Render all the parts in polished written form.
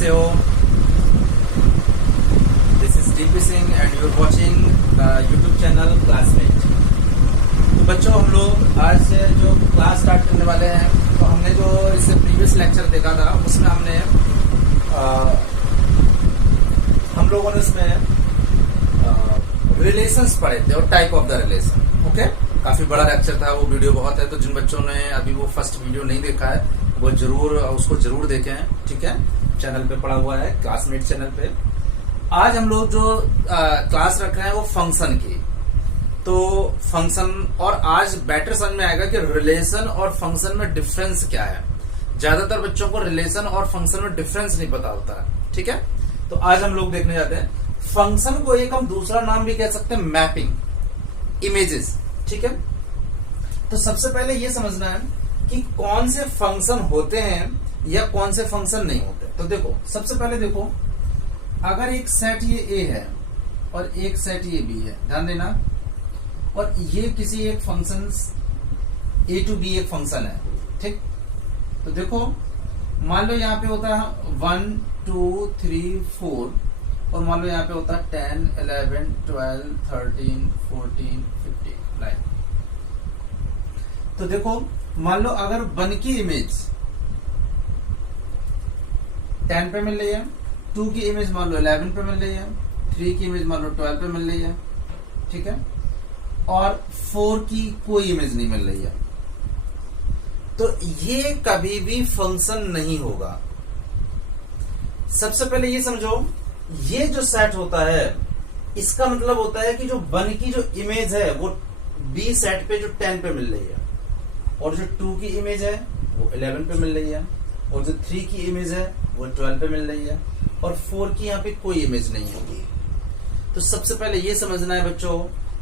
कैसे हो? This is DP Singh and you are watching YouTube channel Classmate. तो बच्चों, हम लोग आज से जो क्लास स्टार्ट करने वाले हैं, तो हमने जो इससे प्रीवियस लेक्चर देखा था उसमें हमने हम लोगों ने इसमें रिलेशंस पढ़े थे और type of the relation. Okay, काफी बड़ा लेक्चर था, वो वीडियो बहुत है, तो जिन बच्चों ने अभी वो फर्स्ट वीडियो नहीं देखा है वो उसको जरूर देखें। ठीक है, चैनल पे पड़ा हुआ है, क्लासमेट चैनल पे। आज हम लोग जो क्लास रख रहे हैं वो फंक्शन की, तो फंक्शन, और आज बेटर समझ में आएगा कि रिलेशन और फंक्शन में डिफरेंस क्या है। ज्यादातर बच्चों को रिलेशन और फंक्शन में डिफरेंस नहीं पता होता है। ठीक है, तो आज हम लोग देखने जाते हैं फंक्शन को। एक हम दूसरा नाम भी कह सकते हैं मैपिंग, इमेजेस। ठीक है, तो सबसे पहले ये समझना है कि कौन से फंक्शन होते हैं या कौन से फंक्शन नहीं होते। तो देखो, सबसे पहले देखो, अगर एक सेट ये ए है और एक सेट ये बी है, ध्यान देना, और ये किसी एक फंक्शन ए टू बी एक फंक्शन है। ठीक, तो देखो, मान लो यहाँ पे होता है 1 2 3 4, और मान लो यहाँ पे होता है 10 11 12 13 14 15 लाइन। तो देखो, मान लो अगर 1 की इमेज 10 पे मिल रही है, 2 की इमेज मान लो 11 पे मिल रही है, 3 की इमेज मान लो 12 पे मिल रही है, ठीक है, और 4 की कोई इमेज नहीं मिल रही है, तो ये कभी भी फंक्शन नहीं होगा। सबसे पहले ये समझो, ये जो सेट होता है इसका मतलब होता है कि जो 1 की जो इमेज है वो बी सेट पे जो 10 पे मिल रही है, और जो 2 की इमेज है वो 11 पे मिल रही है, और जो 3 की इमेज है वो 12 पे मिल रही है, और 4 की यहाँ पे कोई इमेज नहीं होगी। तो सबसे पहले ये समझना है बच्चों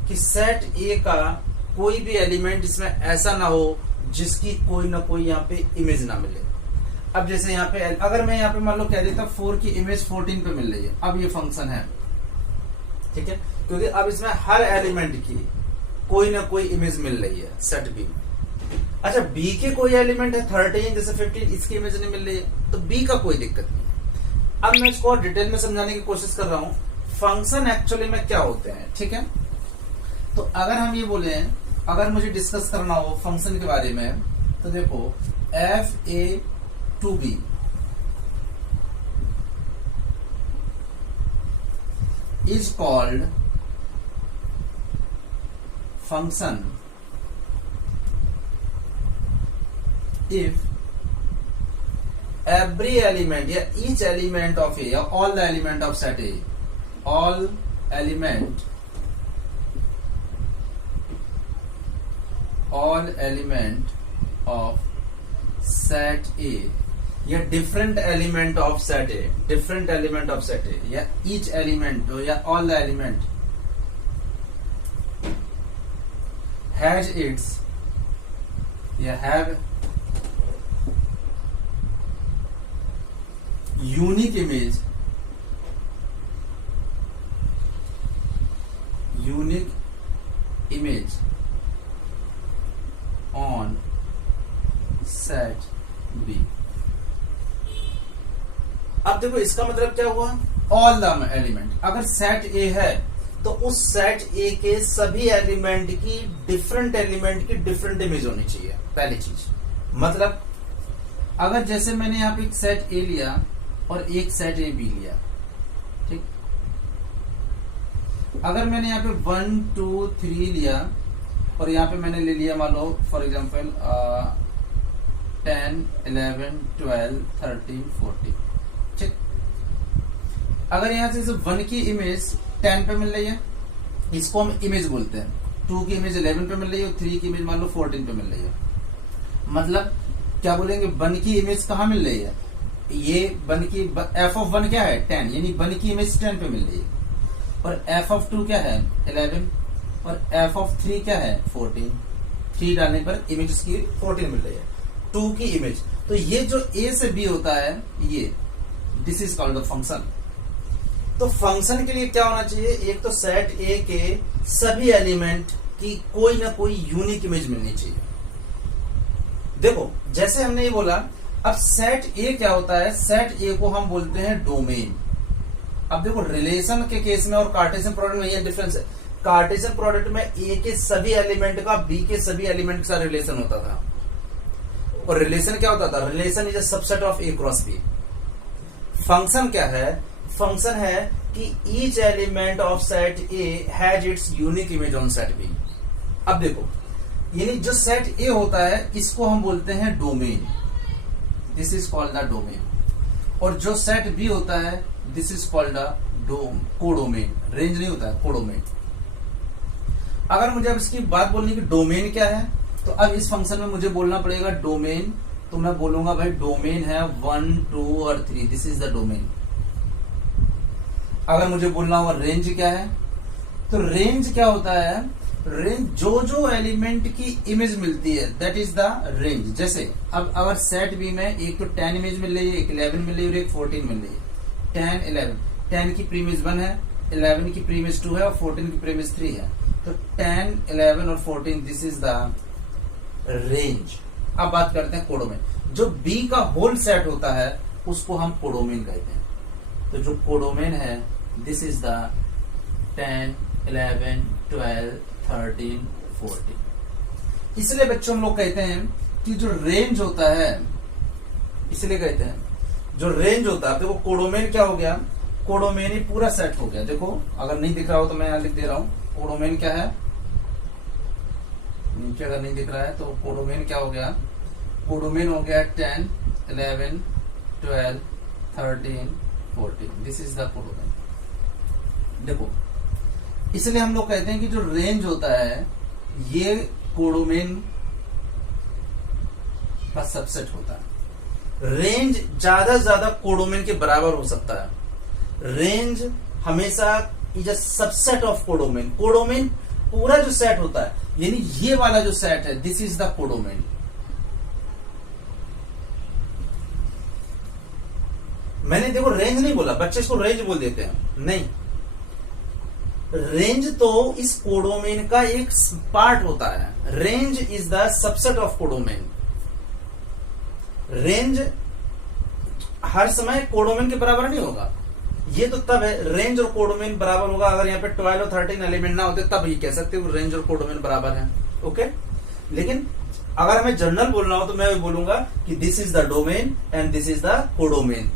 कि सेट ए का कोई भी एलिमेंट इसमें ऐसा ना हो जिसकी कोई ना कोई यहाँ पे इमेज ना मिले। अब जैसे यहाँ पे अगर मैं यहाँ पे मान लो कह देता 4 की इमेज 14 पे मिल रही है, अब ये फंक्शन है। ठीक है, क्योंकि अब इसमें हर एलिमेंट की कोई ना कोई इमेज मिल रही है सेट बी में। अच्छा, बी के कोई एलिमेंट है 13 जैसे 15, इसकी इमेज नहीं मिल रही है, तो बी का कोई दिक्कत नहीं है। अब मैं इसको और डिटेल में समझाने की कोशिश कर रहा हूं फंक्शन एक्चुअली में क्या होते हैं। ठीक है, तो अगर हम ये बोले, अगर मुझे डिस्कस करना हो फंक्शन के बारे में, तो देखो F A to B is called function if every element या each element of A या all the element of set A, all element of set A या different element of set A, different element of set A या each element या all the element has its या have unique image on set B। अब देखो, इसका मतलब क्या हुआ, ऑल द एलिमेंट। अगर सेट ए है तो उस सेट ए के सभी एलिमेंट की डिफरेंट इमेज होनी चाहिए। पहली चीज, मतलब अगर जैसे मैंने यहाँ पे एक सेट ए लिया और एक सेट ए बी लिया, ठीक, अगर मैंने यहाँ पे 1 2 3 लिया और यहाँ पे मैंने ले लिया मान लो फॉर एग्जांपल 10 11 12 13 14, ठीक, अगर यहाँ से 1 की इमेज 10 पे मिल रही है, इसको हम इमेज बोलते हैं, 2 की इमेज 11 पे मिल रही है, और 3 की इमेज मान लो 14 पे मिल रही है, मतलब क्या बोलेंगे, 1 की इमेज कहाँ मिल रही है, ये 1 की एफ ऑफ 1 क्या है 10, यानी 1 की इमेज 10 पे मिल रही है, और एफ ऑफ 2 क्या है 11, और एफ ऑफ 3 क्या है 14। 3 डालने पर इमेज इसकी 14 मिल रही है, 2 की इमेज। तो ये जो ए से बी होता है, ये this is called the function. तो फंक्शन के लिए क्या होना चाहिए, एक तो सेट ए के सभी एलिमेंट की कोई ना कोई यूनिक इमेज मिलनी चाहिए। देखो, जैसे हमने ये बोला अब सेट ए क्या होता है, सेट ए को हम बोलते हैं डोमेन। अब देखो रिलेशन के केस में और कार्टेशियन प्रोडक्ट में ये डिफरेंस है। कार्टेशियन प्रोडक्ट में ए के सभी एलिमेंट का बी के सभी एलिमेंट के साथ रिलेशन होता था, और रिलेशन क्या होता था, relation is a subset of A cross B. Function क्या है, फंक्शन है कि each element of set A has its unique image on set B. अब देखो यानी जो सेट ए होता है इसको हम बोलते हैं domain, this is called the domain, और जो सेट बी होता है this is called the codomain. Range नहीं होता है, कोडोमेन। अगर मुझे अब इसकी बात बोलनी कि डोमेन क्या है, तो अब इस फंक्शन में मुझे बोलना पड़ेगा डोमेन, तो मैं बोलूंगा भाई डोमेन है 1, 2 और 3, दिस इज द डोमेन। अगर मुझे बोलना होगा रेंज क्या है, तो रेंज क्या होता है, रेंज जो जो एलिमेंट की इमेज मिलती है दैट इज द रेंज। जैसे अब अगर सेट बी में एक तो 10 इमेज मिल रही है, एक 11 मिल रही है और एक 14 मिल रही है। 10, 11, 10 की प्रीमिस 1 है, 11 की प्रीमिस 2 है और 14 की प्रीमिस 3 है। तो 10, 11 और 14 दिस इज द रेंज। अब बात करते हैं कोडोमेन। जो बी का होल सेट होता है उसको हम कोडोमेन कहते हैं। तो जो कोडोमेन है दिस इज द 10, 11, 12, 13, 14। इसलिए बच्चों हम लोग कहते हैं कि जो रेंज होता है, इसलिए कहते हैं जो रेंज होता है, देखो कोडोमेन क्या हो गया, कोडोमेन ही पूरा सेट हो गया। देखो अगर नहीं दिख रहा हो तो मैं यहां लिख दे रहा हूं, कोडोमेन क्या है, नीचे अगर नहीं दिख रहा है तो कोडोमेन क्या हो गया, कोडोमेन हो गया 10, 11, 12, 13, 14, दिस इज द कोडोमेन। देखो इसलिए हम लोग कहते हैं कि जो रेंज होता है ये कोडोमेन का सबसेट होता है। रेंज ज्यादा से ज्यादा कोडोमेन के बराबर हो सकता है। रेंज हमेशा is a subset of codomain. Codomain पूरा जो सेट होता है, यानी ये वाला जो सेट है दिस इज द कोडोमेन। मैंने देखो रेंज नहीं बोला, बच्चे इसको रेंज बोल देते हैं, नहीं, रेंज तो इस कोडोमेन का एक पार्ट होता है। Range is the subset of codomain. Range हर समय कोडोमेन के बराबर नहीं होगा, ये तो तब है रेंज और कोडोमेन बराबर होगा अगर यहाँ पे 12 और 13 एलिमेंट ना होते, तब ये कह सकते हो रेंज और कोडोमेन बराबर है। ओके, लेकिन अगर हमें जनरल बोलना हो तो मैं भी बोलूंगा कि this is the domain and this is the codomain,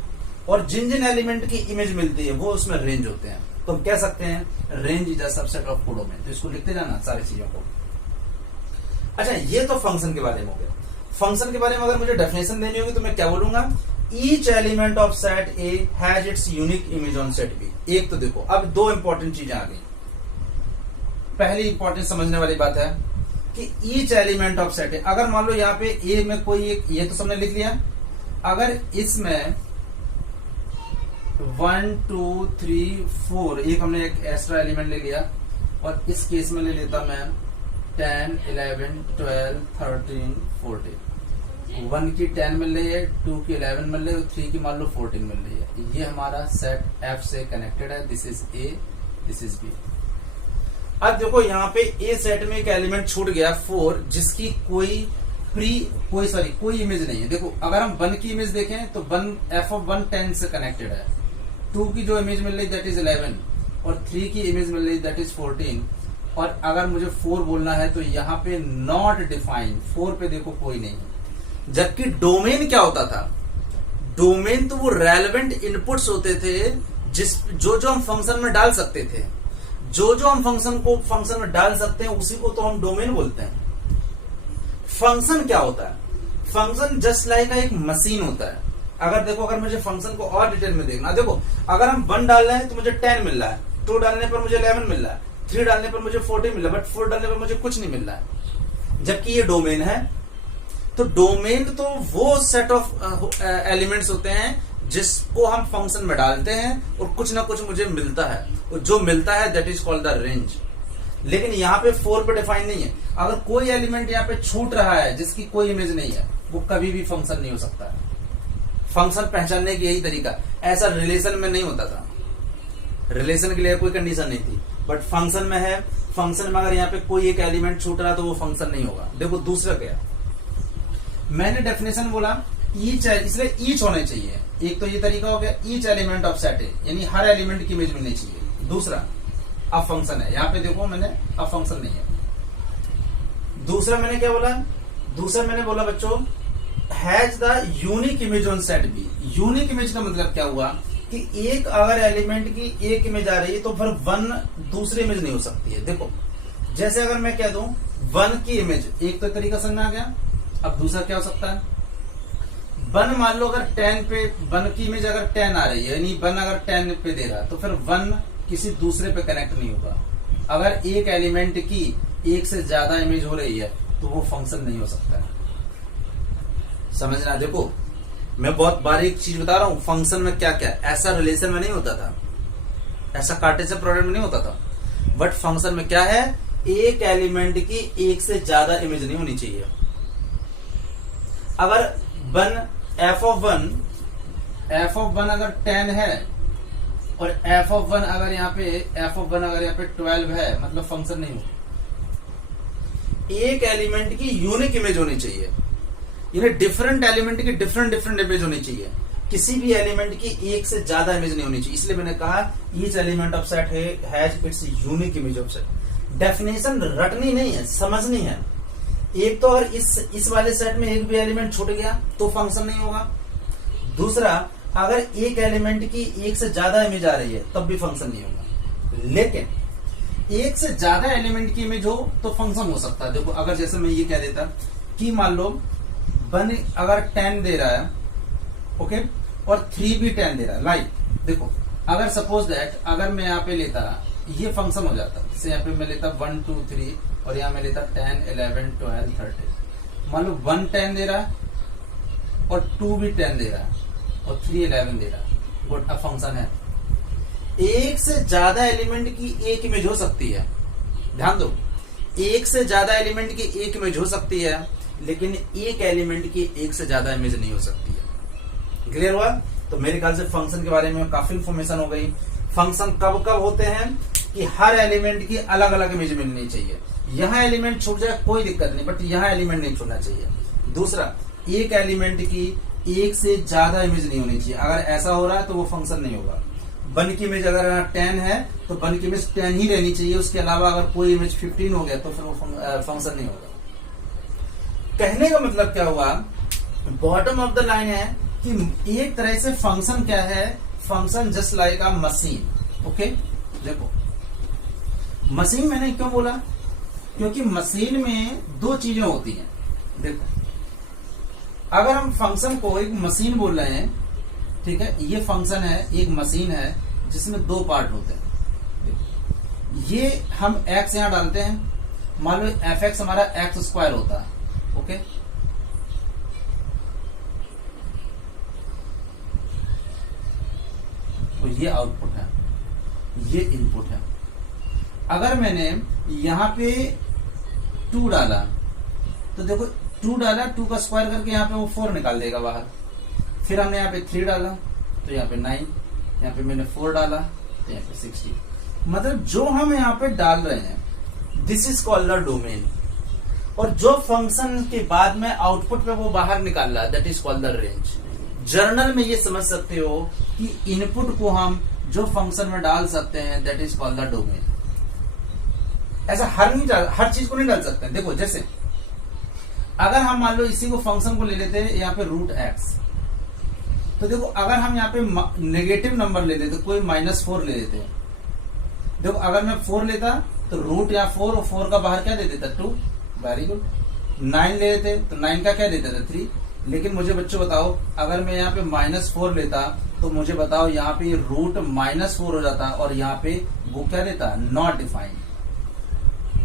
और जिन जिन एलिमेंट की इमेज मिलती है वो उसमें रेंज होते हैं। तो हम कह सकते हैं range is a subset of codomain. तो इसको लिखते जाना सारी चीजों को। अच्छा, ये तो फंक्शन के बारे में हो गया। फंक्शन के बारे में अगर मुझे डेफिनेशन देनी होगी तो मैं क्या बोलूंगा, each element of set A has its unique image on set B. एक तो देखो अब दो इंपॉर्टेंट चीजें आ गई। पहली इंपॉर्टेंट समझने वाली बात है कि ईच एलिमेंट ऑफ सेट ए, अगर मान लो यहाँ पे ए में कोई एक, ये तो सबने लिख लिया, अगर इसमें 1, 2, 3, 4 एक हमने एक एक्स्ट्रा एलिमेंट ले लिया, और इस केस में ले लेता मैं 10, 11, 12, 13, 14। 1 की 10 मिल रही है, 2 की 11 मिल रही है, 3 की मान लो 14 मिल रही है। ये हमारा सेट F से कनेक्टेड है। This is A, this is B। अब देखो यहाँ पे A सेट में एक एलिमेंट छूट गया 4, जिसकी कोई इमेज नहीं है। देखो अगर हम 1 की इमेज देखें तो 1 F of 1 10 से कनेक्टेड है, 2 की जो इमेज मिल रही दैट इज 11, और 3 की इमेज मिल रही दैट इज 14, और अगर मुझे 4 बोलना है तो यहाँ पे नॉट डिफाइंड, 4 पे देखो कोई नहीं है। जबकि डोमेन क्या होता था, डोमेन तो वो रेलेवेंट इनपुट्स होते थे जो हम फंक्शन में डाल सकते थे। जो हम फंक्शन में डाल सकते हैं उसी को तो हम डोमेन बोलते हैं। फंक्शन क्या होता है, फंक्शन जस्ट लाइक एक मशीन होता है। अगर मुझे फंक्शन को और डिटेल में देखना, देखो अगर हम 1 डाल रहे हैं तो मुझे 10 मिल रहा है, 2 डालने पर मुझे 11 मिल रहा है, 3 डालने पर मुझे 14 मिल रहा है, बट 4 डालने पर मुझे कुछ नहीं मिल रहा है। जबकि ये डोमेन है। तो डोमेन तो वो सेट ऑफ एलिमेंट्स होते हैं जिसको हम फंक्शन में डालते हैं और कुछ ना कुछ मुझे मिलता है, और जो मिलता है that is called the range. लेकिन यहाँ पे 4 पे डिफाइन नहीं है। अगर कोई एलिमेंट यहाँ पे छूट रहा है जिसकी कोई इमेज नहीं है, वो कभी भी फंक्शन नहीं हो सकता है। फंक्शन पहचानने की यही तरीका, ऐसा रिलेशन में नहीं होता था। रिलेशन के लिए कोई कंडीशन नहीं थी, बट फंक्शन में है। फंक्शन में अगर यहाँ पे कोई एक एलिमेंट छूट रहा है तो वो फंक्शन नहीं होगा। देखो दूसरा क्या, मैंने डेफिनेशन बोला ईच, इसलिए ईच होने चाहिए। एक तो ये तरीका हो गया, ईच एलिमेंट ऑफ सेट है, यानी हर एलिमेंट की इमेज मिलनी चाहिए। दूसरा अब फंक्शन है, यहां पे देखो मैंने अब फंक्शन नहीं है। दूसरा मैंने क्या बोला, दूसरा मैंने बोला बच्चों has the unique image on set B. Unique image का मतलब क्या हुआ कि एक अगर एलिमेंट की एक इमेज आ रही है तो फिर वन दूसरी इमेज नहीं हो सकती है। देखो जैसे अगर मैं कह दूं वन की इमेज, एक तो तरीका समझ में आ गया। अब दूसरा क्या हो सकता है, वन मान लो अगर 10 पे वन की इमेज अगर 10 आ रही है, यानी वन अगर 10 पे दे रहा है तो फिर वन किसी दूसरे पे कनेक्ट नहीं होगा। अगर एक एलिमेंट की एक से ज्यादा इमेज हो रही है तो वो फंक्शन नहीं हो सकता है। समझना, देखो मैं बहुत बारीक चीज बता रहा हूं, फंक्शन में क्या क्या ऐसा रिलेशन में नहीं होता था, ऐसा कार्टेशियन प्रोडक्ट में नहीं होता था, बट फंक्शन में क्या है, एक एलिमेंट की एक से ज्यादा इमेज नहीं होनी चाहिए। अगर वन एफ ऑफ वन अगर 10 है और एफ ऑफ वन अगर यहाँ पे 12 है, मतलब फंक्शन नहीं हो। एक एलिमेंट की यूनिक इमेज होनी चाहिए, यानी डिफरेंट एलिमेंट की डिफरेंट इमेज होनी चाहिए। किसी भी एलिमेंट की एक से ज्यादा इमेज नहीं होनी चाहिए। इसलिए मैंने कहा each element of set has its unique image of set. Definition रटनी नहीं है, समझनी है। एक तो अगर इस वाले सेट में एक भी एलिमेंट छूट गया तो फंक्शन नहीं होगा। दूसरा अगर एक एलिमेंट की एक से ज्यादा इमेज आ रही है तब भी फंक्शन नहीं होगा। लेकिन एक से ज्यादा एलिमेंट की इमेज हो तो फंक्शन हो सकता है। देखो अगर जैसे मैं ये कह देता कि मान लो वन अगर 10 दे रहा है, ओके, और 3 भी 10 दे रहा है, लाइक देखो अगर सपोज दैट अगर मैं यहाँ पे लेता ये फंक्शन हो जाता, जैसे यहाँ पे मैं लेता 1 2 3 और यहाँ मैं लेता 10 11 12 13। मान लो 1 10 दे रहा है और 2 भी 10 दे रहा है और 3 11 दे रहा है। गुड, अब फंक्शन है। एक से ज्यादा एलिमेंट की एक इमेज हो सकती है, ध्यान दो, एक से ज्यादा एलिमेंट की एक इमेज हो सकती है, लेकिन एक एलिमेंट की एक से ज्यादा इमेज नहीं हो सकती है। क्लियर हुआ? तो मेरे ख्याल से फंक्शन के बारे में काफी इंफॉर्मेशन हो गई। फंक्शन कब कब होते हैं कि हर एलिमेंट की अलग अलग इमेज मिलनी चाहिए। यहाँ एलिमेंट छूट जाए कोई दिक्कत नहीं, बट यहाँ एलिमेंट नहीं छूटना चाहिए। दूसरा, एक एलिमेंट की एक से ज्यादा इमेज नहीं होनी चाहिए। अगर ऐसा हो रहा है तो वो फंक्शन नहीं होगा। वन की इमेज अगर 10 है तो वन की इमेज 10 ही रहनी चाहिए, उसके अलावा अगर कोई इमेज 15 हो गया तो फिर वो फंक्शन नहीं होगा। कहने का मतलब क्या हुआ, बॉटम ऑफ द लाइन है कि एक तरह से फंक्शन क्या है, फंक्शन जस्ट लाइक अ मशीन। ओके, देखो मशीन मैंने क्यों बोला, क्योंकि मशीन में दो चीजें होती हैं। देखो अगर हम फंक्शन को एक मशीन बोल रहे हैं, ठीक है, ये फंक्शन है, एक मशीन है जिसमें दो पार्ट होते हैं। ये हम एक्स यहां डालते हैं, मान लो एफ एक्स हमारा एक्स स्क्वायर होता है, ओके, तो ये आउटपुट है, ये इनपुट है। अगर मैंने यहां पे 2 डाला तो देखो 2 डाला, 2 का स्क्वायर करके यहाँ पे वो 4 निकाल देगा बाहर। फिर हमने यहाँ पे 3 डाला तो यहाँ पे 9, यहाँ पे मैंने 4 डाला तो यहाँ पे 60। मतलब जो हम यहाँ पे डाल रहे हैं this is called the domain, और जो फंक्शन के बाद में आउटपुट पे वो बाहर निकाल रहा है that is called the range. Journal में ये समझ सकते हो कि इनपुट को हम जो फंक्शन में डाल सकते हैं that is called the domain. ऐसा हर चीज को नहीं डाल सकते। देखो जैसे अगर हम मान लो इसी को फंक्शन को ले लेते हैं यहाँ पे √x, तो देखो अगर हम यहाँ पे नेगेटिव नंबर ले लेते, कोई -4 ले लेते, देखो अगर मैं 4 लेता तो रूट या 4 और 4 का बाहर क्या दे देता 2, वेरी गुड। 9 ले लेते तो 9 का क्या देता था 3। लेकिन मुझे बच्चों बताओ अगर मैं यहाँ पे -4 लेता तो मुझे बताओ यहाँ पे रूट -4 हो जाता और यहाँ पे वो क्या देता, नॉट डिफाइंड।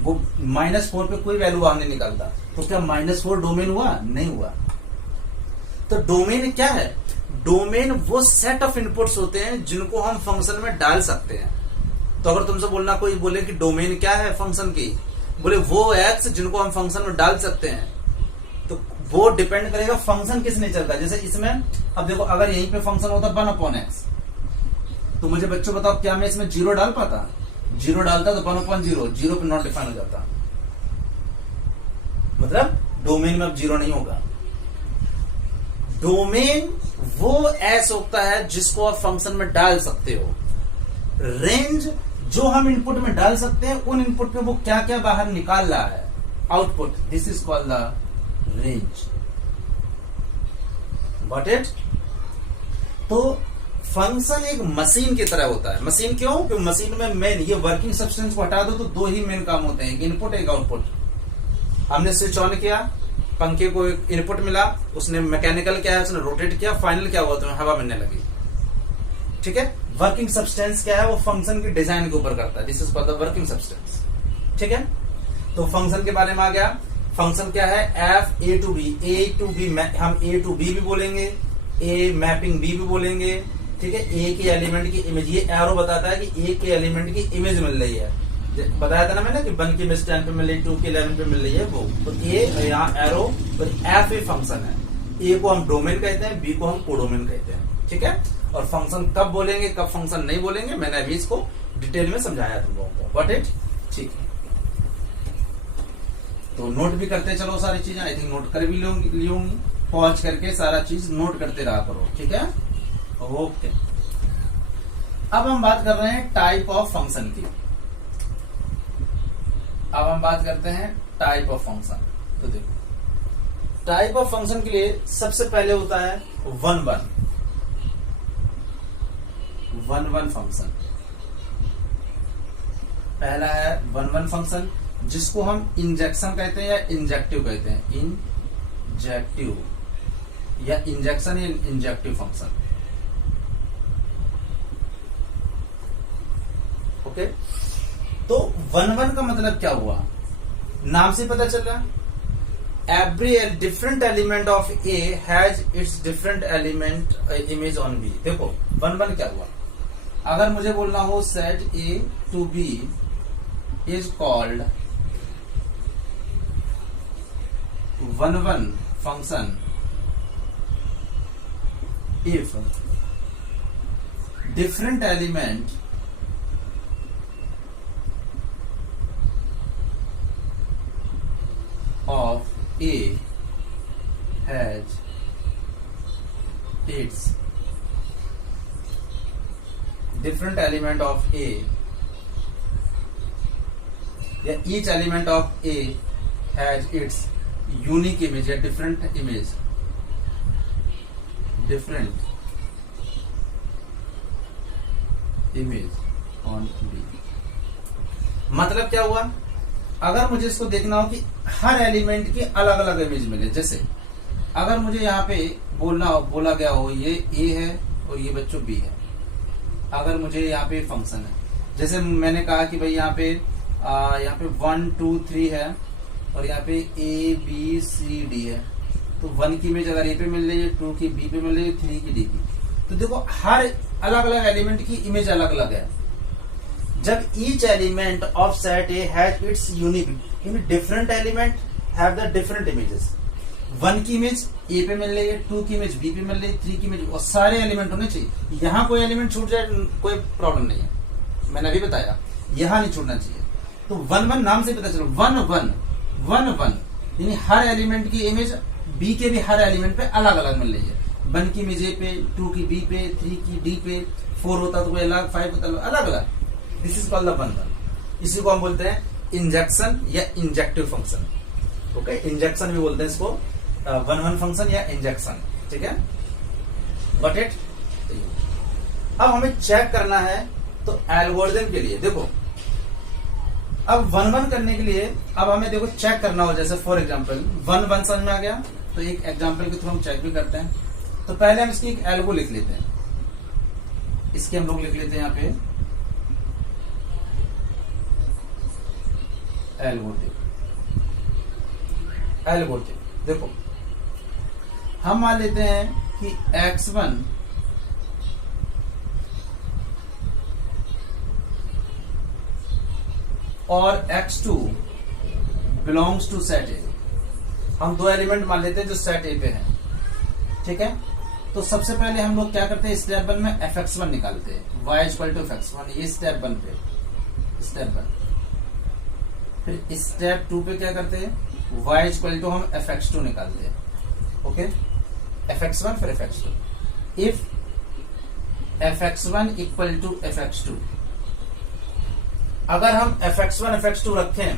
वो -4 पे कोई वैल्यू बाहर नहीं निकलता, तो क्या -4 डोमेन हुआ? नहीं हुआ। तो डोमेन क्या है? डोमेन वो सेट ऑफ इनपुट्स होते हैं जिनको हम फंक्शन में डाल सकते हैं। तो अगर तुमसे बोलना कोई बोले कि डोमेन क्या है फंक्शन की, बोले वो एक्स जिनको हम फंक्शन में डाल सकते हैं, तो वो डिपेंड करेगा फंक्शन किस नेचर का। जैसे इसमें अब देखो अगर यहीं पे फंक्शन होता 1/x, तो मुझे बच्चों बताओ क्या मैं इसमें 0 डाल पाता? 0 डालता तो 1/0, 0 पे नॉट डिफाइन हो जाता, मतलब डोमेन में अब 0 नहीं होगा। डोमेन वो एस होता है जिसको आप फंक्शन में डाल सकते हो। रेंज जो हम इनपुट में डाल सकते हैं, उन इनपुट पे वो क्या क्या बाहर निकाल रहा है, output, this is called the range. Got it? तो फंक्शन एक मशीन की तरह होता है। मशीन क्यों? क्योंकि मशीन में मेन ये वर्किंग सब्सटेंस को हटा दो तो दो ही मेन काम होते हैं, एक इनपुट एक आउटपुट। हमने स्विच ऑन किया, पंखे को एक इनपुट मिला, उसने मैकेनिकल क्या है, उसने रोटेट किया, फाइनल क्या हुआ, तो हवा मिलने लगी। ठीक है? वर्किंग सब्सटेंस क्या है? वो फंक्शन की डिजाइन के ऊपर करता है, this is called the working substance. ठीक है? तो फंक्शन के बारे में आ गया। फंक्शन क्या है? F A to B, A to B, हम ए टू बी भी बोलेंगे, ए मैपिंग बी भी बोलेंगे। ठीक है? ए के एलिमेंट की इमेज, ये एरो बताता है कि ए के एलिमेंट की इमेज मिल रही है। बताया था ना मैंने कि 1 की इमेज 10 पे मिल रही, 2 की 11 पे मिल रही है वो। तो ए यहाँ एरो और एफ ए फंक्शन है। ए को हम डोमेन कहते हैं, बी को हम कोडोमेन कहते हैं। ठीक है? और फंक्शन कब बोलेंगे, कब फंक्शन नहीं बोलेंगे, मैंने अभी इसको डिटेल में समझाया तुम लोगों को। Got it? ठीक है, तो नोट भी करते चलो सारी चीजें। आई थिंक नोट कर भी ली होंगी, पॉज करके सारा चीज नोट करते रहा करो। ठीक है? ओके। अब हम बात कर रहे हैं टाइप ऑफ फंक्शन की। अब हम बात करते हैं टाइप ऑफ फंक्शन। तो देखो, टाइप ऑफ फंक्शन के लिए सबसे पहले होता है 1-1 फंक्शन। पहला है 1-1 फंक्शन, जिसको हम इंजेक्शन कहते हैं या इंजेक्टिव कहते हैं, इंजेक्टिव या इंजेक्शन या इंजेक्टिव फंक्शन। ओके? तो 1-1 का मतलब क्या हुआ? नाम से पता चल रहा, every different element of A has its different element image on B. देखो 1-1 क्या हुआ? अगर मुझे बोलना हो set A to B is called 1-1 function if different element of A has its different element of A, या each element of A has its unique image या different image, different image on B। मतलब क्या हुआ? अगर मुझे इसको देखना हो कि हर एलिमेंट की अलग अलग इमेज मिले, जैसे अगर मुझे यहाँ पे बोला गया हो ये ए है और ये बच्चों बी है, अगर मुझे यहाँ पे फंक्शन है, जैसे मैंने कहा कि भाई यहाँ पे 1 2 3 है और यहाँ पे ए बी सी डी है, तो 1 की इमेज अगर ए पे मिल रही है, 2 की बी पे मिल रही है, 3 की डी की, तो देखो हर अलग अलग एलिमेंट की इमेज अलग अलग है। जब each element of set A has its unique, different element have the different images। 1 की इमेज A पे मिल रही है, 2 की इमेज B पे मिल रही है, 3 की इमेज, और सारे एलिमेंट होने चाहिए। यहाँ कोई एलिमेंट छूट जाए कोई प्रॉब्लम नहीं है, मैंने अभी बताया, यहाँ नहीं छूटना चाहिए। तो 1-1 नाम से पता चलो 1-1 यानी हर एलिमेंट की इमेज B के भी हर एलिमेंट पे अलग अलग मिल रही है। 1 की इमेज A पे, 2 की B पे, 3 की D पे, 4 होता तो कोई अलग, 5 होता अलग अलग। This is called the 1-1। इसी को हम बोलते हैं इंजेक्शन या इंजेक्टिव फंक्शन। ओके? इंजेक्शन भी बोलते हैं इसको, 1-1 फंक्शन या इंजेक्शन। ठीक है? Got it? अब हमें चेक करना है, तो एल्गोरिथम के लिए देखो, अब 1-1 करने के लिए अब हमें देखो चेक करना हो, जैसे फॉर एग्जाम्पल 1-1 समझ में आ गया, तो एक एग्जाम्पल के थ्रू हम चेक भी करते हैं। तो पहले हम इसकी एक एल्गो लिख लेते हैं, इसके हम लोग लिख लेते हैं यहाँ पे एल्गोरिथम। देखो हम मान लेते हैं कि x1 और x2 बिलोंग्स टू सेट ए। हम दो एलिमेंट मान लेते हैं जो सेट ए पे हैं। ठीक है? तो सबसे पहले हम लोग क्या करते हैं, स्टेप 1 में fx1 निकालते हैं, y इक्वल टू fx1, ये स्टेप 1 पे, स्टेप 1। फिर स्टेप 2 पे क्या करते हैं, y इक्वल टू हम fx2 निकालते हैं। ओके? fx1 फिर fx2। If fx1 equal to fx2, अगर हम fx1 fx2 रखें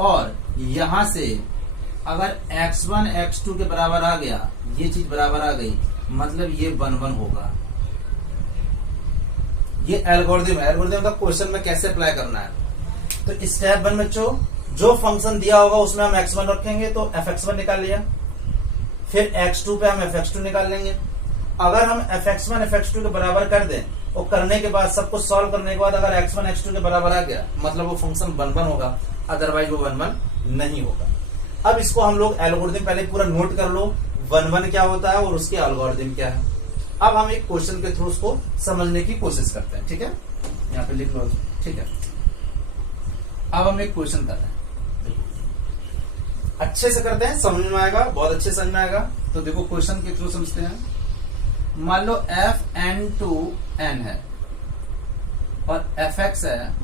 और यहां से अगर x1 x2 के बराबर आ गया, ये चीज बराबर आ गई, मतलब ये 1 1 होगा। ये एल्गोरिथम है, एल्गोरिथम का क्वेश्चन में कैसे अप्लाई करना है। तो स्टेप 1 बच्चों, जो फंक्शन दिया होगा उसमें हम x1 रखेंगे तो fx1 निकाल लिया, फिर x2 पे हम fx2 निकाल लेंगे। अगर हम fx1 fx2 के बराबर कर दें और करने के बाद सब कुछ सॉल्व करने के बाद अगर x1 x2 के बराबर आ गया, मतलब वो फंक्शन 1 1 होगा, अदरवाइज वो 1 1 नहीं होगा। अब इसको हम लोग एल्गोरिथम पहले पूरा नोट कर लो, 1 1 क्या होता है और उसके एल्गोरिथम क्या है। अब हम एक क्वेश्चन के थ्रू उसको समझने की कोशिश करते हैं, ठीक है, यहाँ पे लिख लो, ठीक है। अब हम एक क्वेश्चन कर रहे हैं, अच्छे से करते हैं, समझ में आएगा, बहुत अच्छे समझ में आएगा। तो देखो क्वेश्चन के थ्रू समझते हैं। मान लो fn है और fx है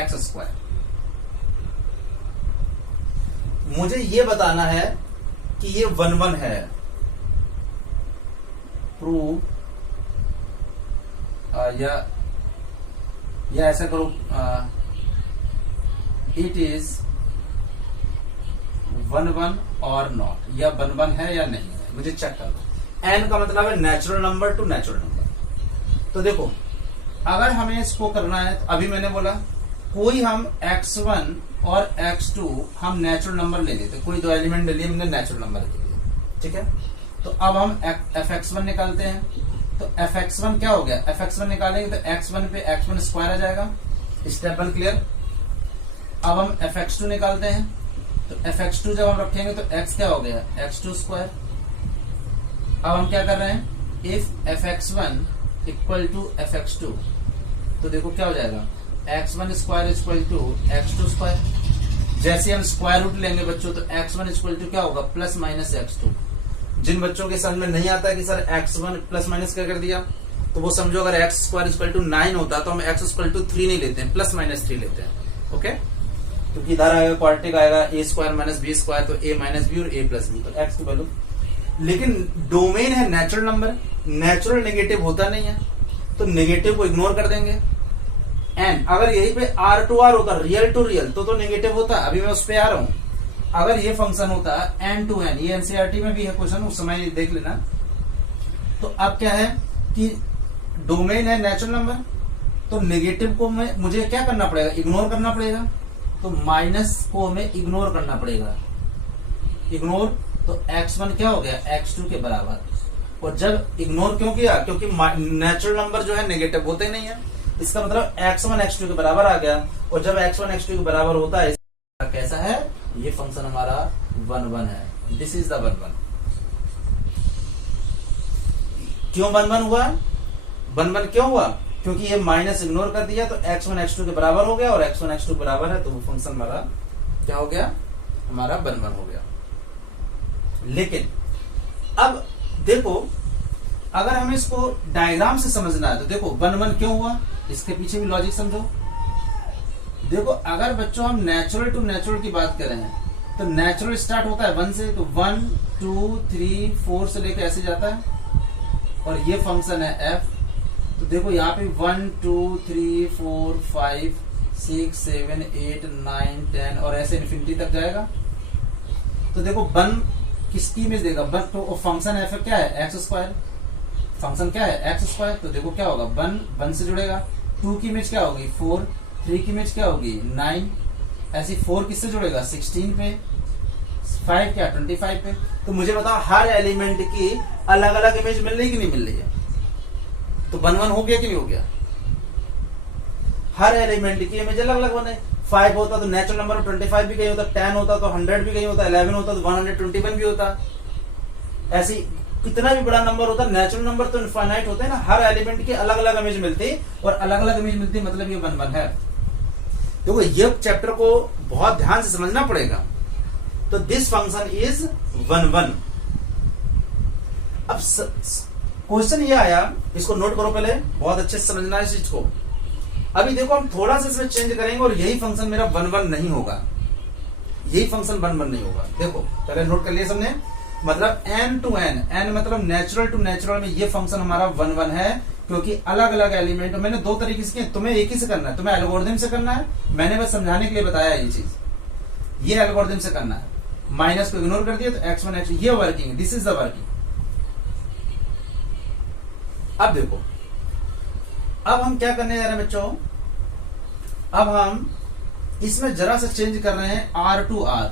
x²। मुझे ये बताना है कि ये 1 1 है। प्रूव या ऐसा करो, इट इज 1 1 और नॉट, या 1 1 है या नहीं है, मुझे चेक कर लो। एन का मतलब है natural number two natural number. तो देखो अगर हमें इसको करना है, तो अभी मैंने बोला कोई हम x1 और x2 हम नेचुरल नंबर ले लेते, कोई 2 एलिमेंट ले लिए हमने नेचुरल नंबर के लिए, ठीक है। तो अब हम fx1 निकालते हैं, तो fx1 क्या हो गया, fx1 निकालेंगे तो x1 पे x1 स्क्वायर आ जाएगा। Step 1 clear. अब हम fx2 निकालते हैं, तो fx2 जब हम रखेंगे तो x क्या हो गया, x2 स्क्वायर। अब हम क्या कर रहे हैं, if fx1 equal to fx2, तो देखो क्या हो जाएगा, x1 square equal to x2 square. जैसे हम स्क्वायर रूट लेंगे बच्चों, तो x1 इक्वल टू क्या होगा, प्लस माइनस x2। जिन बच्चों के समझ में नहीं आता है कि सर x1 प्लस माइनस क्या कर दिया, तो वो समझो अगर x स्क्वायर इक्वल टू 9 होता तो हम x इक्वल टू 3 नहीं लेते हैं, प्लस माइनस 3 लेते हैं, ओके। क्योंकि इधर आएगा क्वाड्रेटिक आएगा a square minus b square, तो a माइनस b और a प्लस b, तो x की वैल्यू। लेकिन डोमेन है नेचुरल नंबर, नेचुरल नेगेटिव होता नहीं है, तो नेगेटिव को इग्नोर कर देंगे। एंड अगर यही पे r टू r होता, रियल टू रियल, तो नेगेटिव होता। अभी मैं उस पे आ रहा हूं। अगर ये फंक्शन होता n टू n, ये एनसीईआरटी में भी है क्वेश्चन, उस समय देख लेना। तो अब क्या है कि डोमेन है नेचुरल नंबर, तो नेगेटिव को मुझे क्या करना पड़ेगा, इग्नोर करना पड़ेगा। तो माइनस को हमें इग्नोर करना पड़ेगा, इग्नोर। तो x1 क्या हो गया, x2 के बराबर। और जब इग्नोर क्यों किया, क्योंकि नेचुरल नंबर जो है नेगेटिव होते नहीं है, इसका मतलब x1 x2 के बराबर आ गया। और जब x1 x2 के बराबर होता है, कैसा है, ये फंक्शन हमारा 1 1 है। This is the 1 1। क्यों 1 1 हुआ, 1 1 क्यों हुआ, क्योंकि ये माइनस इग्नोर कर दिया, तो x1 x2 के बराबर हो गया, और x1 x2 बराबर है, तो वो फंक्शन हमारा क्या हो गया, हमारा 1 1 हो गया। लेकिन अब देखो, अगर हमें इसको डायग्राम से समझना है, तो देखो 1 1 क्यों हुआ, इसके पीछे भी लॉजिक समझो। देखो अगर बच्चों हम नेचुरल टू नेचुरल की बात करें, तो नेचुरल स्टार्ट होता है 1 से, तो 1 2 3 4 से लेकर ऐसे जाता है, और ये फंक्शन है f। तो देखो यहाँ पे 1 2 3 4 5 6 7 8 9 10 और ऐसे इन्फिनिटी तक जाएगा। तो देखो 1 किसकी इमेज देगा, 1 तो फंक्शन एफ क्या है, एक्स स्क्वायर। फंक्शन क्या है, एक्स स्क्वायर। तो देखो क्या होगा, 1 से जुड़ेगा। 2 की इमेज क्या होगी, 4। 3 की इमेज क्या होगी, 9। ऐसी 4 किससे जुड़ेगा, 16 पे। 5 क्या, 25 पे। तो मुझे बताओ हर एलिमेंट की अलग अलग इमेज मिल रही कि नहीं मिल रही है, तो 1 1 हो गया कि नहीं हो गया। हर एलिमेंट की इमेज अलग अलग बने। 5 होता तो नेचुरल नंबर 25 भी कहीं होता, 10 होता तो 100 भी कहीं होता, 11 होता तो 121 भी होता। ऐसी कितना भी बड़ा नंबर होता, नेचुरल नंबर तो इनफाइनाइट होते हैं ना। हर एलिमेंट की अलग अलग इमेज मिलती, और अलग अलग इमेज मिलती मतलब ये 1 1 है। देखो ये चैप्टर को बहुत ध्यान से समझना पड़ेगा। तो दिस फंक्शन इज 1 1। अब क्वेश्चन ये आया, इसको नोट करो पहले, बहुत अच्छे से समझना है इस चीज को। अभी देखो हम थोड़ा सा इसमें चेंज करेंगे और यही फंक्शन मेरा 1 1 नहीं होगा, यही फंक्शन 1 1 नहीं होगा। देखो पहले नोट कर लिया सबने। मतलब n टू n, n मतलब नेचुरल टू नेचुरल में ये फंक्शन हमारा 1 1 है, क्योंकि अलग अलग एलिमेंट मैंने दो तरीके से किए, तुम्हें एक ही से करना है, तुम्हें एल्गोरिथम से करना है, मैंने बस समझाने के लिए बताया ये चीज, ये एल्गोरिथम से करना है। माइनस को इग्नोर कर दिया तो x1 x2, ये working, this is the working. अब देखो, अब हम क्या करने जा रहे हैं बच्चों, अब हम इसमें जरा सा चेंज कर रहे हैं R to R।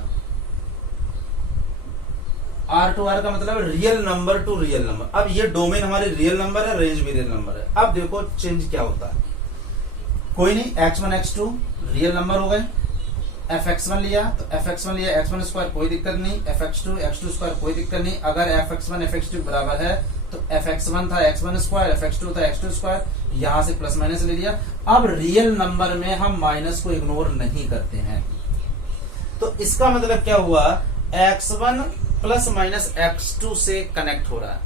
R to R का मतलब real number to real number. अब ये डोमेन हमारे रियल नंबर है, रेंज भी रियल नंबर है। अब देखो चेंज क्या होता है, कोई नहीं, x1 x2 रियल नंबर हो गए, fx1 लिया तो fx1 लिया, x1 स्क्वायर कोई दिक्कत नहीं, fx2 x2 स्क्वायर कोई दिक्कत नहीं। अगर fx1 fx2 बराबर है तो fx1 था x1 स्क्वायर, fx2 था x2 स्क्वायर, यहां से प्लस माइनस ले लिया। अब रियल नंबर में हम माइनस को इग्नोर नहीं करते हैं, तो इसका मतलब क्या हुआ, x1 प्लस माइनस x2 से कनेक्ट हो रहा है।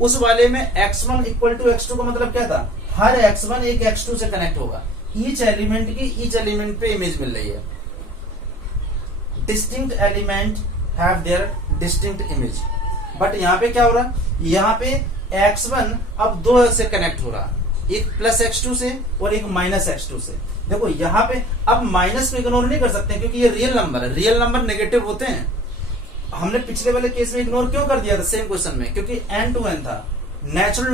उस वाले में x1 इक्वल टू x2 का मतलब क्या था, हर x1 एक x2 से कनेक्ट होगा, ईच एलिमेंट की ईच एलिमेंट पे इमेज मिल रही है। Distinct element have their distinct image. But यहाँ पे क्या हो रहा है, यहाँ पे x1 अब दो से कनेक्ट हो रहा है, एक प्लस x2 से और एक माइनस x2 से। देखो यहाँ पे अब माइनस को इग्नोर नहीं कर सकते क्योंकि ये रियल नंबर है, रियल नंबर नेगेटिव होते हैं। हमने पिछले वाले केस में इग्नोर क्यों कर दिया था सेम क्वेश्चन में, क्योंकि n टू n था। नेचुरल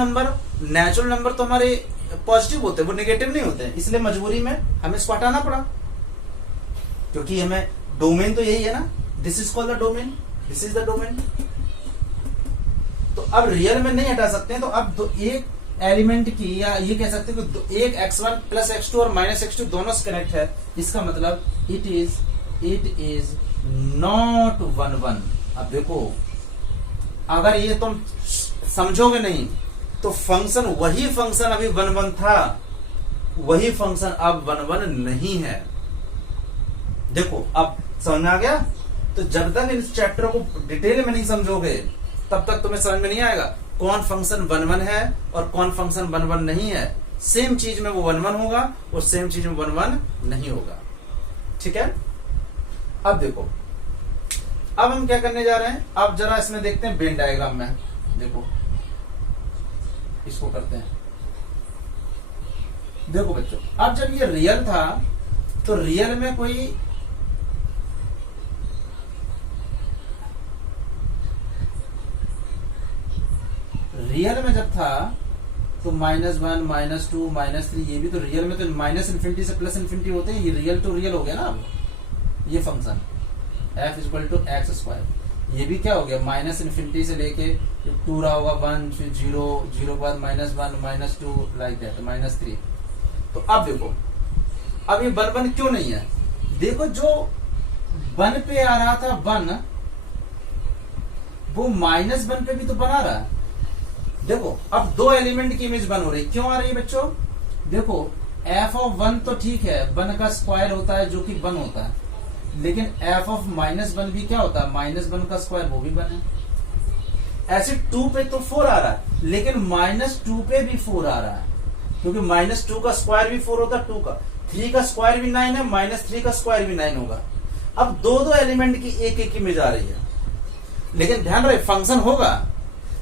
नंबर तो हमारे पॉजिटिव होते हैं, वो नेगेटिव नहीं होते हैं, इसलिए मजबूरी में हमें इसको हटाना पड़ा, क्योंकि हमें डोमेन तो यही है ना, this is called the domain, this is the domain. तो अब रियल में नहीं हटा सकते हैं, तो अब एक एलिमेंट की, या ये कह सकते हैं कि एक x1 प्लस x2 और माइनस x2 दोनों से कनेक्ट है, इसका मतलब इट इज नॉट 1 1। अब देखो, अगर ये तुम समझोगे नहीं तो फंक्शन, वही फंक्शन अभी 1 1 था, वही फंक्शन अब 1 1 नहीं है। देखो अब समझ में आ गया। तो जब तक इस चैप्टर को डिटेल में नहीं समझोगे तब तक तुम्हें समझ में नहीं आएगा कौन फंक्शन 1 1 है और कौन फंक्शन 1 1 नहीं है। सेम चीज में वो 1 1 होगा और सेम चीज में 1 1 नहीं होगा। ठीक है, अब देखो, अब हम क्या करने जा रहे हैं, अब जरा इसमें देखते हैं वेन डायग्राम में। देखो इसको करते हैं। देखो बच्चों, अब जब ये रियल था तो रियल में कोई रियल में जब था तो -1 -2 -3, ये भी तो रियल में तो माइनस इन्फिनिटी से प्लस इन्फिनिटी होते हैं, ये रियल टू रियल हो गया ना। अब ये function f equal to X square, ये भी क्या हो गया, माइनस इन्फिनिटी से लेके 2 रहा होगा, 1 फिर 0 0 के बाद -1 -2 लाइक दैट -3। तो अब देखो, अब ये 1 1 क्यों नहीं है, देखो जो 1 पे आ रहा था 1, वो -1 पे भी तो बना रहा है। देखो अब दो एलिमेंट की इमेज 1 हो रही, क्यों आ रही है बच्चों, देखो f(1) तो ठीक है, 1 का स्क्वायर होता है जो कि 1 होता है, लेकिन f(-1) भी क्या होता है, -1 का स्क्वायर, वो भी 1 है। ऐसे 2 पे तो 4 आ रहा है, लेकिन -2 पे भी 4 आ रहा है, क्योंकि -2 का स्क्वायर भी 4 होता है, 2 का 3 का स्क्वायर भी 9 है, -3 का स्क्वायर भी 9 होगा। अब दो एलिमेंट की एक इमेज आ रही है, लेकिन ध्यान रहे फंक्शन होगा,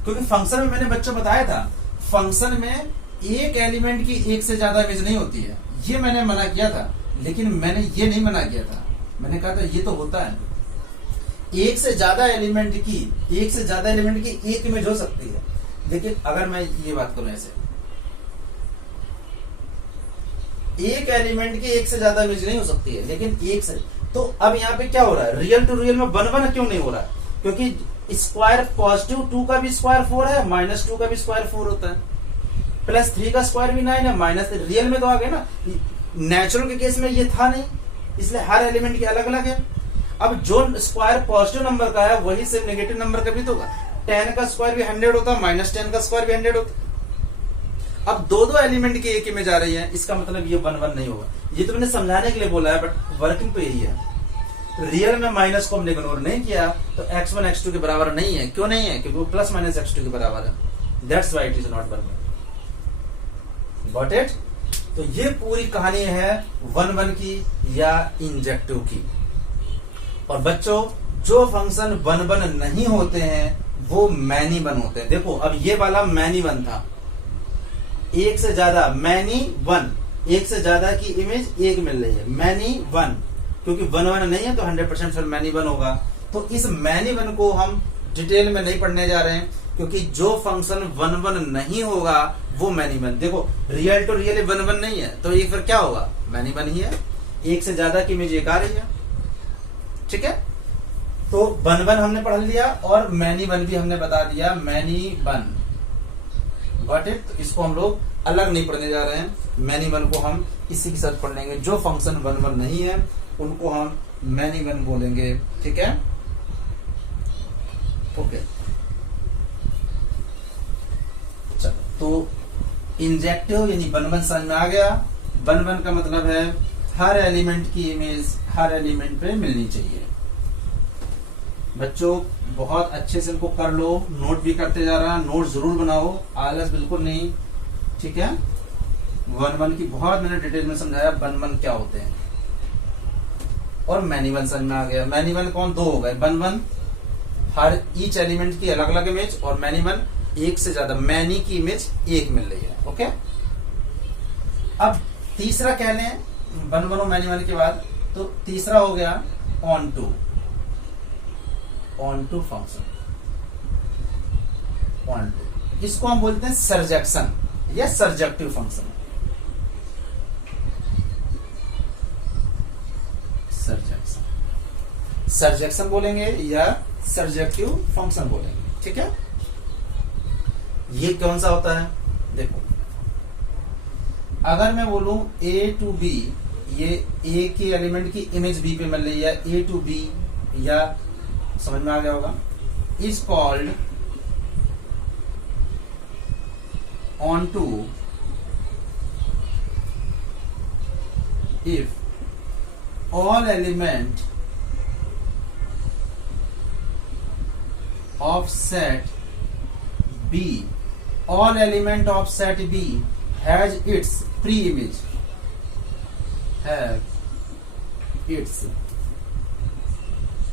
क्योंकि फंक्शन में मैंने बच्चों बताया था, फंक्शन में एक एलिमेंट की एक से ज्यादा इमेज नहीं होती है, ये मैंने मना किया था। लेकिन मैंने ये नहीं मना किया था, मैंने कहा था ये तो होता है, एक से ज्यादा एलिमेंट की एक इमेज हो सकती है। लेकिन अगर मैं ये बात करूं ऐसे, एक एलिमेंट की एक से ज्यादा इमेज नहीं हो सकती है, लेकिन एक से, तो अब यहाँ पे क्या हो रहा है, रियल टू रियल में 1 1 क्यों नहीं हो रहा है, क्योंकि स्क्वायर पॉजिटिव 2 का भी स्क्वायर 4 है, -2 का भी स्क्वायर 4 होता है, +3 का स्क्वायर भी 9 है, माइनस रियल में तो आ गया ना। नेचुरल के केस में ये था नहीं, इसलिए हर एलिमेंट के अलग अलग है। अब जो स्क्वायर पॉजिटिव नंबर का है वही से नेगेटिव नंबर का भी तो होगा, 10 का स्क्वायर भी 100 होता है, -10 का स्क्वायर भी 100 होता है। अब दो एलिमेंट की एक इमेज आ रही है, इसका मतलब ये 1 1 नहीं होगा। ये तो मैंने समझाने के लिए बोला है, बट वर्किंग तो यही है। रियल में माइनस को हमने इग्नोर नहीं किया, तो x1 x2 के बराबर नहीं है। क्यों नहीं है, क्योंकि वो ± x2 के बराबर है। That's why it is not 1 1। Got it? तो ये पूरी कहानी है 1 1 की या इंजेक्टिव की। और बच्चों जो फंक्शन वन वन नहीं होते हैं वो मैनी वन होते हैं। देखो अब ये वाला मैनी वन था, एक से ज्यादा मैनी वन, एक से ज्यादा की इमेज एक मिल रही है, मैनी वन, क्योंकि वन वन नहीं है तो 100% फिर मैनी वन होगा। तो इस मैनी वन को हम डिटेल में नहीं पढ़ने जा रहे हैं, क्योंकि जो फंक्शन वन वन नहीं होगा वो मैनी वन। देखो real to real one one नहीं है तो ये फिर क्या होगा, मैनी वन ही है, एक से ज्यादा की इमेज एक आ रही है। ठीक है, तो वन वन हमने पढ़ लिया और मैनी वन भी हमने बता दिया, मैनी वन, गॉट इट। तो इसको हम लोग अलग नहीं पढ़ने जा रहे हैं, मैनी वन को हम इसी के साथ पढ़ लेंगे। जो फंक्शन वन वन नहीं है उनको हम मैनी वन बोलेंगे। ठीक है, ओके। चलो, तो इंजेक्टिव यानी वन वन समझ में आ गया। वन वन का मतलब है हर एलिमेंट की इमेज हर एलिमेंट पे मिलनी चाहिए। बच्चों बहुत अच्छे से इनको कर लो, नोट भी करते जा रहा, नोट जरूर बनाओ, आलस बिल्कुल नहीं। ठीक है, वन वन की बहुत मैंने डिटेल में समझाया, वन वन क्या होते हैं, और मैनी वन समझ में आ गया। मैनी वन कौन, दो हो गए, वन वन हर ईच एलिमेंट की अलग अलग इमेज, और मैनी वन एक से ज्यादा, मैनी की इमेज एक मिल रही है। ओके, अब तीसरा कह लें वन वन और मैनी वन के बाद, तो तीसरा हो गया onto, onto function, onto, इसको हम बोलते हैं सर्जेक्शन या सर्जेक्टिव फंक्शन। सर्जेक्शन, सर्जेक्शन बोलेंगे या सर्जेक्टिव फंक्शन बोलेंगे। ठीक है, ये कौन सा होता है, देखो अगर मैं बोलूं ए टू बी, ये ए के एलिमेंट की इमेज बी पे मिल रही है, ए टू बी, या समझ में आ गया होगा, is called onto if all element of set B, all element of set B has its pre-image, have its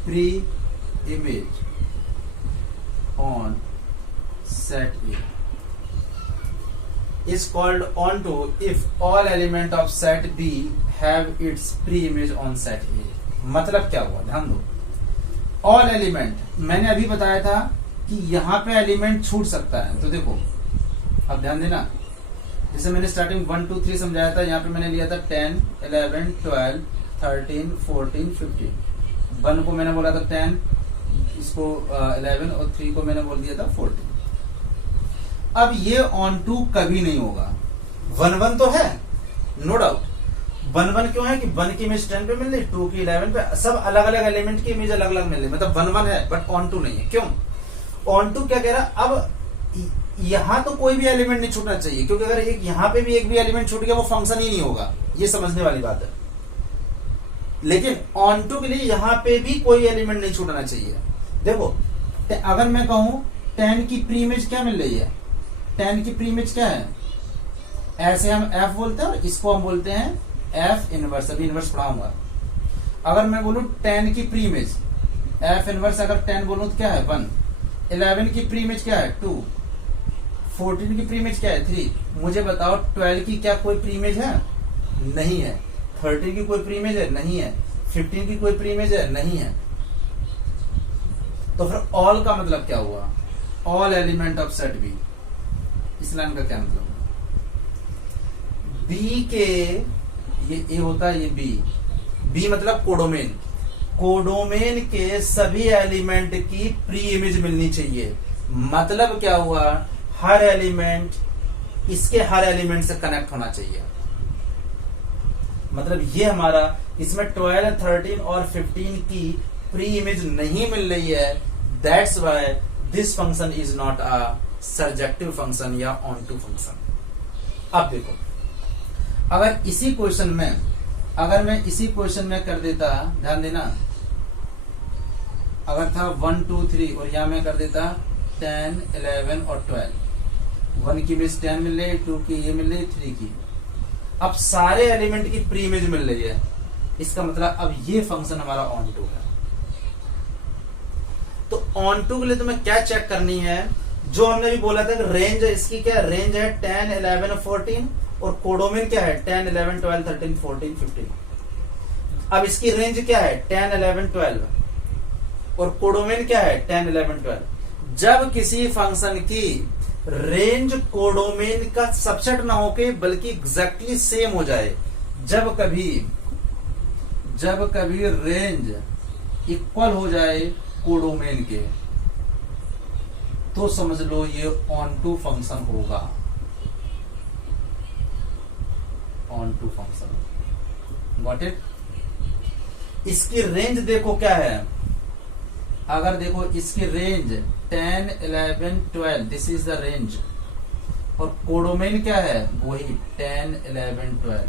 pre-image on set A, is called onto if all element of set B have its pre-image on set A। मतलब क्या हुआ, ध्यान दो, all element मैंने अभी बताया था कि यहां पे एलिमेंट छूट सकता है, तो देखो अब ध्यान देना, जैसे मैंने स्टार्टिंग 1 2 3 समझाया था, यहाँ पे मैंने लिया था 10 11 12 13 14 15, 1 को मैंने बोला था 10, इसको 11 और 3 को मैंने बोल दिया था 14। अब ये ऑन टू कभी नहीं होगा, वन वन तो है नो डाउट, वन वन क्यों है कि 1 की इमेज 10 पे मिल रही, 2 की 11 पे, सब अलग अलग एलिमेंट की इमेज अलग अलग मिल रही, मतलब वन वन है बट ऑन टू नहीं है। क्यों, ऑन टू क्या कह रहा, अब यहां तो कोई भी एलिमेंट नहीं छूटना चाहिए, क्योंकि अगर एक यहां पे भी एक भी एलिमेंट छूट गया वो फंक्शन ही नहीं होगा, ये समझने वाली बात है। लेकिन ऑन टू के लिए यहां पे भी कोई एलिमेंट नहीं छूटना चाहिए। देखो अगर मैं कहूं 10 की प्री इमेज क्या मिल रही है, 10 की प्री इमेज क्या है, ऐसे हम एफ बोलते हैं और इसको हम बोलते हैं एफ इनवर्स, अभी इनवर्स पढ़ाऊंगा। अगर मैं बोलूं 10 की प्री इमेज एफ इनवर्स, अगर 10 बोलूं तो क्या है 1, 11 की प्री इमेज क्या है 2, 14 की प्री इमेज क्या है 3। मुझे बताओ 12 की क्या कोई प्री इमेज है, नहीं है। 13 की कोई प्री इमेज है, नहीं है। 15 की कोई प्री इमेज है, नहीं है। तो फिर ऑल का मतलब क्या हुआ, all element of set B, इस लाइन का क्या मतलब, बी के, ये ए होता है, ये बी, बी मतलब कोडोमेन, कोडोमेन के सभी एलिमेंट की प्री इमेज मिलनी चाहिए। मतलब क्या हुआ, हर एलिमेंट इसके हर एलिमेंट से कनेक्ट होना चाहिए। मतलब ये हमारा इसमें 12, 13 और 15 की प्री इमेज नहीं मिल रही है, that's why this function is not a surjective function या ऑन टू फंक्शन। अब देखो अगर इसी क्वेश्चन में, अगर मैं इसी क्वेश्चन में कर देता, ध्यान देना, अगर था 1 2 3 और यहां मैं कर देता 10 11 और 12, 1 की इमेज 10 मिल रही, 2 की ये मिल रही, 3 की, अब सारे एलिमेंट की प्री इमेज मिल रही है, इसका मतलब अब ये फंक्शन हमारा ऑन टू है। ऑन टू के लिए तुम्हें क्या चेक करनी है, जो हमने भी बोला था कि रेंज इसकी क्या रेंज है 10, 11 और 14, और कोडोमेन क्या है 10, 11, 12, 13, 14, 15। अब इसकी रेंज क्या है 10, 11, 12 और कोडोमेन क्या है 10, 11, 12। जब किसी फंक्शन की रेंज कोडोमेन का सबसेट ना होके बल्कि एग्जैक्टली सेम हो जाए, जब कभी रेंज इक्वल हो जाए कोडोमेन के, तो समझ लो ये ऑन टू फंक्शन होगा। Onto function, got it. इसकी रेंज देखो क्या है, अगर देखो इसकी range 10, 11, 12, this is the range, और कोडोमेन क्या है वही 10, 11, 12।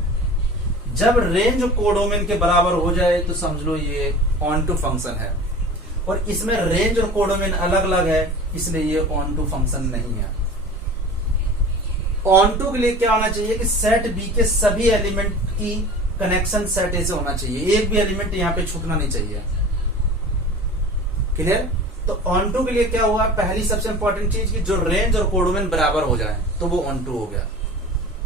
जब रेंज कोडोमेन के बराबर हो जाए तो समझ लो ये ऑन टू फंक्शन है, और इसमें रेंज और कोडोमेन अलग अलग है, इसलिए ये ऑन टू फंक्शन नहीं है। ऑन टू के लिए क्या होना चाहिए कि सेट बी के सभी एलिमेंट की कनेक्शन सेट ए से होना चाहिए, एक भी एलिमेंट यहां पे छूटना नहीं चाहिए। क्लियर। तो ऑन टू के लिए क्या हुआ, पहली सबसे इंपॉर्टेंट चीज कि जो रेंज और कोडोमेन बराबर हो जाए तो वो ऑन टू हो गया।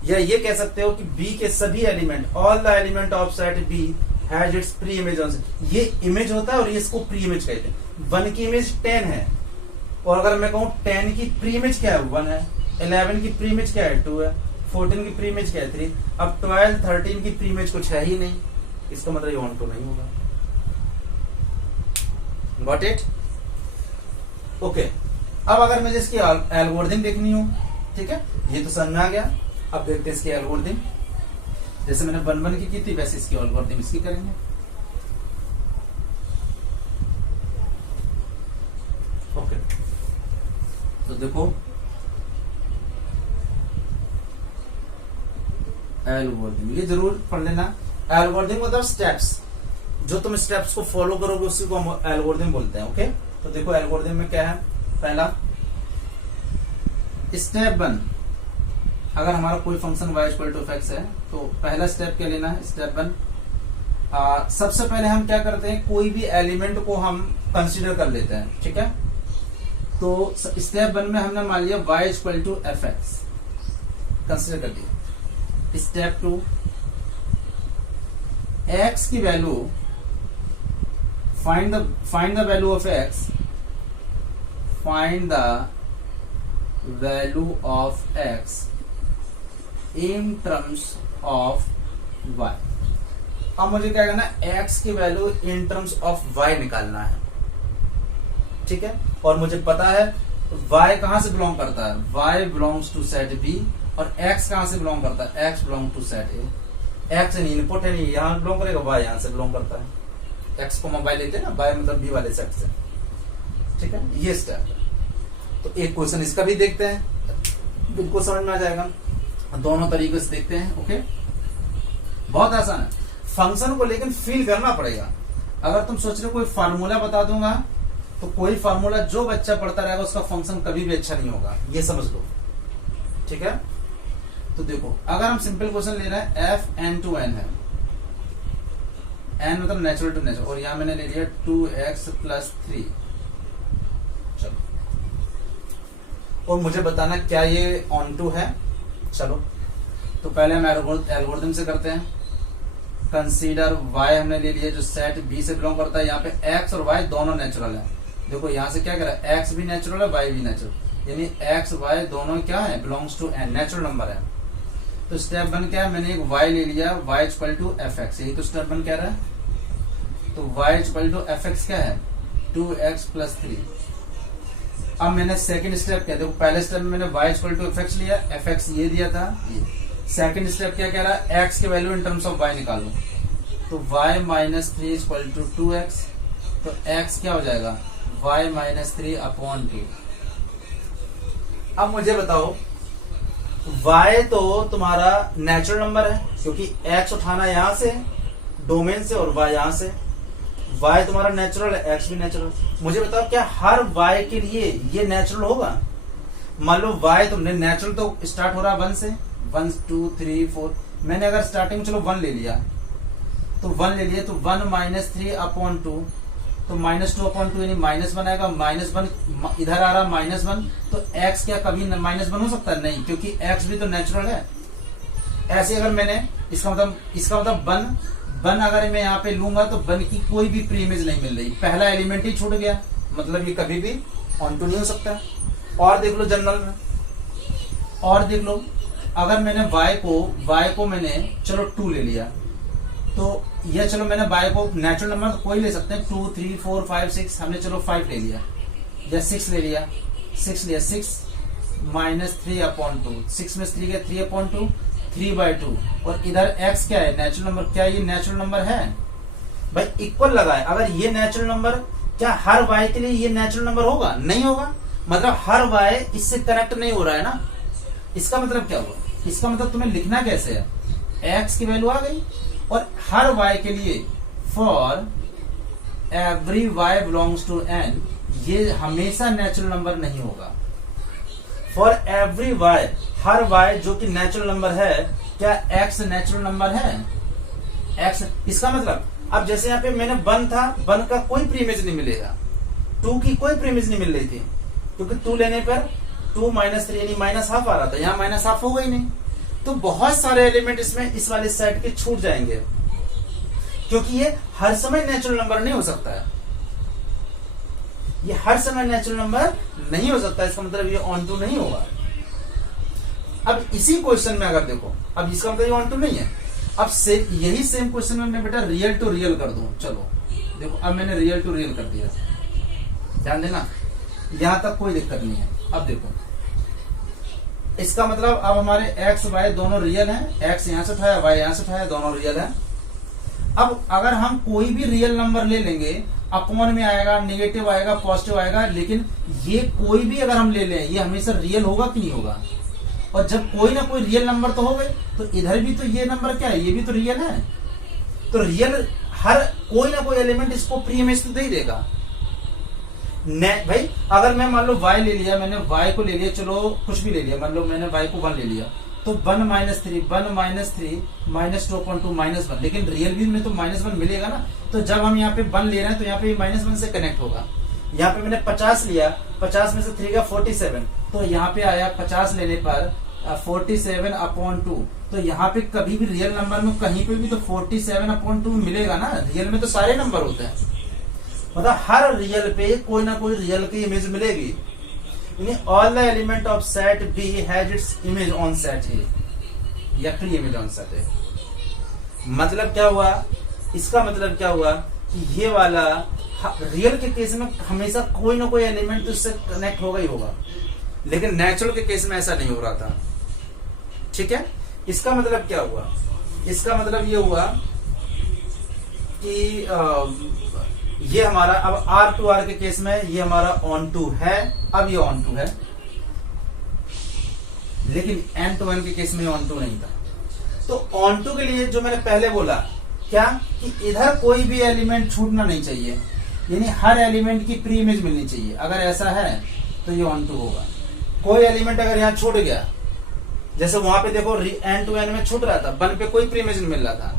या ये कह सकते हो कि बी के सभी element, all the element of set B has its pre image on. ये इमेज होता है और ये इसको प्री इमेज कहते हैं। 1 की इमेज 10 है, और अगर मैं कहूं 10 की प्री इमेज क्या है 1 है, 11 की प्री इमेज क्या है 2 है, 14 की प्री इमेज क्या है 3, अब 12, 13 की प्री इमेज कुछ है ही नहीं, इसका मतलब ये ऑन टू नहीं होगा। Got it. ओके। अब अगर मुझे इसकी एल्गोरिथम देखनी हो, ठीक है, ये तो समझ में आ गया। अब देखते हैं इसकी एल्गोरिथम, जैसे मैंने 1 की थी वैसे इसकी एल्गोरिथम इसकी करेंगे। ओके, तो देखो एल्गोरिथम ये जरूर पढ़ लेना। एल्गोरिथम मतलब स्टेप्स, जो तुम स्टेप्स को फॉलो करोगे उसी को हम एल्गोरिथम बोलते हैं। ओके, तो देखो एल्गोरिथम में क्या है, पहला स्टेप 1, अगर हमारा कोई function y equal to f है तो पहला स्टेप क्या लेना है, स्टेप 1। सबसे पहले हम क्या करते हैं, कोई भी एलिमेंट को हम कंसीडर कर लेते हैं, ठीक है। तो स्टेप 1 में हमने मान लिया y equal to f consider कर लिया। स्टेप 2, x की value find the value of x, find the value of x in terms of y। अब मुझे क्या करना है, x की value in terms of y निकालना है, ठीक है। और मुझे पता है y कहां से बिलोंग करता है, y belongs to set b, और x कहां से बिलोंग करता है, x belong to set a। x input है, नहीं यहां बिलोंग करेगा, y यहां से बिलोंग करता है। x को मोबाइल लेते हैं ना, y मतलब b वाले सेट से, ठीक है। ये स्टेप है। तो एक क्वेश्चन इसका भी देखते हैं, बिल्कुल समझ में आ जाएगा। दोनों तरीके से देखते हैं। ओके, बहुत आसान है। फंक्शन को लेकिन फील करना पड़ेगा। अगर तुम सोच रहे हो कोई फार्मूला बता दूंगा तो कोई फार्मूला जो बच्चा पढ़ता रहेगा उसका फंक्शन कभी भी अच्छा नहीं होगा, ये समझ लो, ठीक है। तो देखो अगर हम सिंपल क्वेश्चन ले रहे हैं f(n to n) है, n मतलब नेचुरल टू नेचुरल, और यहां मैंने ले लिया 2x + 3। चलो, और मुझे बताना क्या ये ऑन टू है। चलो, तो पहले हम एल्गोरिथम से करते हैं। कंसीडर y हमने ले लिया जो सेट b से बिलोंग करता है। यहाँ पे x और y दोनों नेचुरल है। देखो यहां से क्या करा, x भी नेचुरल है, y भी नेचुरल, यानी x y दोनों क्या है, belongs to n, natural number है। तो स्टेप 1 क्या है, मैंने एक y ले लिया, y इक्वल टू fx, यही तो स्टेप 1 कह रहा है। तो y इक्वल टू fx क्या है, 2x + 3। अब मैंने सेकंड स्टेप क्या, देखो पहले स्टेप में मैंने y इक्वल टू fx लिया, fx ये दिया था, ये। सेकंड स्टेप क्या कह रहा है, x की value in terms of y निकालो। तो y - 3 इक्वल टू 2x, तो x क्या हो जाएगा, y - 3/2। अब मुझे बताओ y तो तुम्हारा नेचुरल नंबर है, क्योंकि x उठाना यहां से डोमेन से और y यहां से। y तुम्हारा नेचुरल है, x भी नेचुरल। मुझे बताओ क्या हर y के लिए ये नेचुरल होगा? मान लो y तुमने नेचुरल तो स्टार्ट हो रहा है 1 से, 1 2 3 4। मैंने अगर स्टार्टिंग चलो 1 ले लिया, तो 1 ले लिया, तो 1 - 3/2 तो -2/2 यानी -1 आएगा। -1 इधर आ रहा -1, तो x क्या कभी -1 हो सकता है? नहीं, क्योंकि x भी तो नेचुरल है। ऐसे अगर मैंने इसका मतलब वन अगर मैं यहाँ पे लूंगा तो वन की कोई भी प्री इमेज नहीं मिल रही, पहला एलिमेंट ही छूट गया, मतलब ये कभी भी ऑन टू नहीं हो सकता। और देख लो जनरल में, और देख लो अगर मैंने y को मैंने चलो 2 ले लिया, तो यह चलो मैंने y को नेचुरल नंबर तो कोई ले सकते हैं, 2 3 4 5 6, हमने चलो 5 ले लिया या 6 ले लिया, 6 -3/2, 6 में 3 गया 3/2, 3/2। और इधर x क्या है? Natural number. क्या ये नेचुरल नंबर है भाई? इक्वल लगाए, अगर ये नेचुरल नंबर, क्या हर y के लिए ये नेचुरल नंबर होगा? नहीं होगा, मतलब हर y इससे कनेक्ट नहीं हो रहा है ना। इसका मतलब क्या हुआ? इसका मतलब तुम्हें लिखना कैसे है? x की वैल्यू आ गई, और हर y के लिए for every y belongs to n, ये हमेशा नेचुरल नंबर नहीं होगा। फॉर एवरी y, हर y जो कि नेचुरल नंबर है, क्या x नेचुरल नंबर है? x, इसका मतलब अब जैसे यहाँ पे मैंने 1 था, 1 का कोई प्रीइमेज नहीं मिलेगा, 2 की कोई प्रीइमेज नहीं मिल रही थी, क्योंकि 2 लेने पर 2 -3 यानी -½ आ रहा था, यहाँ -½ होगा ही नहीं। तो बहुत सारे एलिमेंट इसमें इस वाले सेट के छूट जाएंगे, क्योंकि ये हर समय नेचुरल नंबर नहीं हो सकता है, ये हर समय नेचुरल नंबर नहीं हो सकता, इसका मतलब ये ऑन टू नहीं होगा। अब इसी क्वेश्चन में अगर देखो, अब इसका मतलब ये ऑन टू नहीं है। अब यही सेम क्वेश्चन में मैं बेटा रियल टू रियल कर दूं, चलो देखो अब मैंने रियल टू रियल कर दिया, ध्यान देना, यहां तक कोई दिक्कत नहीं है। अब देखो इसका मतलब अब हमारे x y दोनों रियल हैं, x यहां से उठाया y यहां से उठाया, दोनों रियल हैं। अब अगर हम कोई भी रियल नंबर ले लेंगे, अपॉन में आएगा, नेगेटिव आएगा, पॉजिटिव आएगा, लेकिन ये कोई भी अगर हम ले लें, ये हमेशा रियल होगा कि नहीं होगा? और जब कोई ना कोई रियल नंबर तो हो गए, तो इधर भी तो ये नंबर क्या है? ये भी तो रियल है। तो रियल हर कोई ना कोई एलिमेंट इसको प्री इमेज तो दे ही देगा। भाई अगर मैं मान लो y ले लिया, मैंने y को ले लिया, चलो कुछ भी ले लिया, मान लो मैंने y को 1 ले लिया, तो 1 -3 -2/2 -1, लेकिन रियल भी में तो -1 मिलेगा ना। तो जब हम यहाँ पे 1 ले रहे हैं तो यहाँ पे -1 से कनेक्ट होगा। यहाँ पे मैंने 50 लिया, 50 में से 3 का 47, तो यहाँ पे आया 50 लेने पर 47/2, तो यहाँ पे कभी भी रियल नंबर में कहीं पे भी तो 47/2 मिलेगा ना। रियल में तो सारे नंबर होते हैं, मतलब हर रियल पे कोई ना कोई रियल की इमेज मिलेगी। All the element of set B has its image on set A, या pre image on set A. मतलब क्या हुआ? इसका मतलब क्या हुआ कि ये वाला रियल के केस में हमेशा कोई ना कोई एलिमेंट तो इससे कनेक्ट होगा ही होगा, लेकिन नेचुरल के केस में ऐसा नहीं हो रहा था। ठीक है, इसका मतलब क्या हुआ? इसका मतलब ये हुआ कि ये हमारा अब R2R के केस में ये हमारा ऑन टू है, अब ये ऑन टू है, लेकिन N2N के केस में ऑन टू नहीं था। तो ऑन टू के लिए जो मैंने पहले बोला क्या, कि इधर कोई भी एलिमेंट छूटना नहीं चाहिए, यानी हर एलिमेंट की प्री इमेज मिलनी चाहिए। अगर ऐसा है तो ये ऑन टू होगा। कोई एलिमेंट अगर यहाँ छूट गया, जैसे वहां पे देखो N2N में छूट रहा था, 1 पे कोई प्री इमेज नहीं मिल रहा था,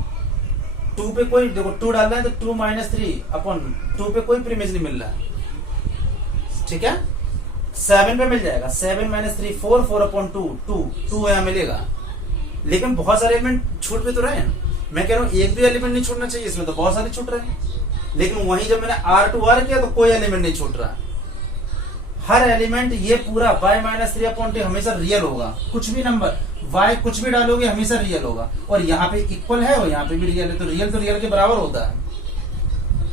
2 पे कोई, देखो 2 डाल रहे हैं तो 2 -3/2 पे कोई प्री इमेज नहीं मिल रहा है। ठीक है, 7 पे मिल जाएगा, 7 -3 4 4/2 2 यहाँ मिलेगा, लेकिन बहुत सारे एलिमेंट छूट पे तो रहे हैं। मैं कह रहा हूँ एक भी एलिमेंट नहीं छूटना चाहिए, इसमें तो बहुत सारे छूट रहे हैं, लेकिन वहीं जब मैंने R2R किया तो कोई एलिमेंट नहीं छूट रहा। हर एलिमेंट ये पूरा y -3/2 हमेशा रियल होगा, कुछ भी नंबर y कुछ भी डालोगे हमेशा रियल होगा, और यहाँ पे इक्वल है और यहाँ पे भी रियल है, तो रियल के बराबर होता है।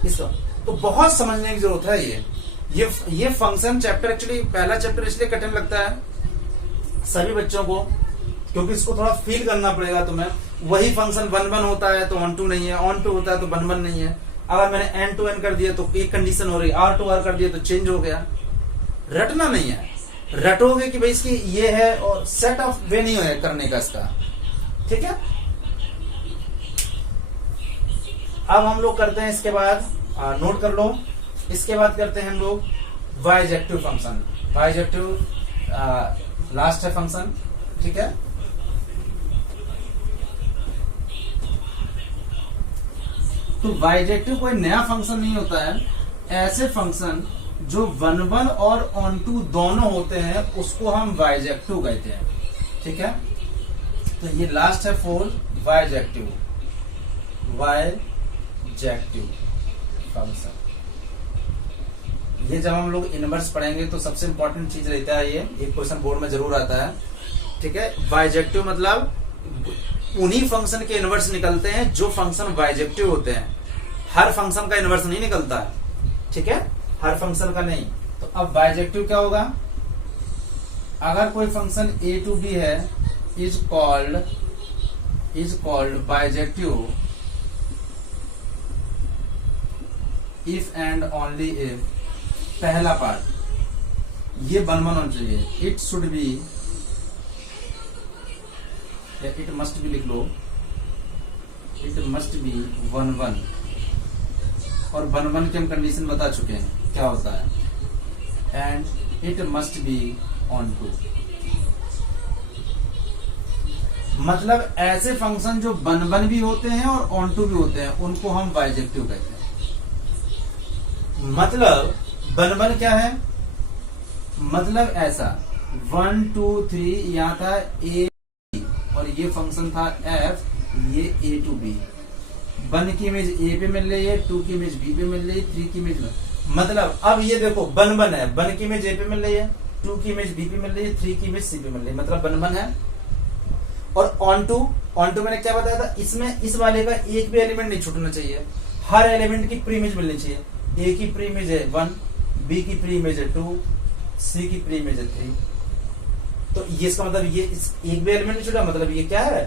इसको तो बहुत समझने की जरूरत है। ये फंक्शन चैप्टर एक्चुअली पहला चैप्टर इसलिए कठिन लगता है सभी बच्चों को, क्योंकि इसको थोड़ा फील करना पड़ेगा तुम्हें। वही फंक्शन 1 1 होता है तो ऑन टू नहीं है, ऑन टू होता है तो 1 1 नहीं है। अगर मैंने N2N कर दिया तो एक कंडीशन हो रही, R2R कर दिया तो चेंज हो गया। रटना नहीं है, रटोगे कि भाई इसकी ये है और सेट ऑफ वे नहीं है करने का इसका। ठीक है, अब हम लोग करते हैं इसके बाद, नोट कर लो, इसके बाद करते हैं हम लोग बाइजेक्टिव फंक्शन। बाइजेक्टिव लास्ट है फंक्शन। ठीक है, तो बाइजेक्टिव कोई नया फंक्शन नहीं होता है, ऐसे फंक्शन जो 1 1 और ऑन टू दोनों होते हैं उसको हम बाइजेक्टिव कहते हैं। ठीक है, तो ये लास्ट है 4 बाइजेक्टिव फंक्शन। ये जब हम लोग इनवर्स पढ़ेंगे तो सबसे इंपॉर्टेंट चीज रहता है, ये एक क्वेश्चन बोर्ड में जरूर आता है। ठीक है, बाइजेक्टिव मतलब उन्हीं फंक्शन के इनवर्स निकलते हैं जो फंक्शन बाइजेक्टिव होते हैं। हर फंक्शन का इनवर्स नहीं निकलता है। ठीक है, हर फंक्शन का नहीं। तो अब बाइजेक्टिव क्या होगा? अगर कोई फंक्शन a टू b है is called bijective if and only if, पहला पार्ट ये 1 1 होना चाहिए। इट शुड बी या इट मस्ट बी, लिख लो इट मस्ट बी 1 1, और 1 1 की हम कंडीशन बता चुके हैं क्या होता है, and it must be onto. मतलब ऐसे फंक्शन जो 1 1 भी होते हैं और ऑन टू भी होते हैं उनको हम बाइजेक्टिव कहते हैं। मतलब 1 1 क्या है? मतलब ऐसा 1 2 3 यहां था a और ये फंक्शन था f, ये a टू b। 1 की इमेज a पे मिल रही है, 2 की इमेज b पे मिल रही है, 3 की इमेज। मतलब अब ये देखो 1 1 है, 1 की इमेज a पे मिल रही है, 2 की इमेज b पे मिल रही है, 3 की इमेज c पे मिल रही है, मतलब 1 1 है। और ऑन टू मैंने क्या बताया था, इसमें इस वाले का एक भी एलिमेंट नहीं छूटना चाहिए, हर एलिमेंट की प्री इमेज मिलनी चाहिए। a की प्री इमेज है 1, b की प्री इमेज है 2, c की प्री इमेज है 3। तो ये इसका मतलब ये एक भी एलिमेंट नहीं छूटा, मतलब ये क्या है,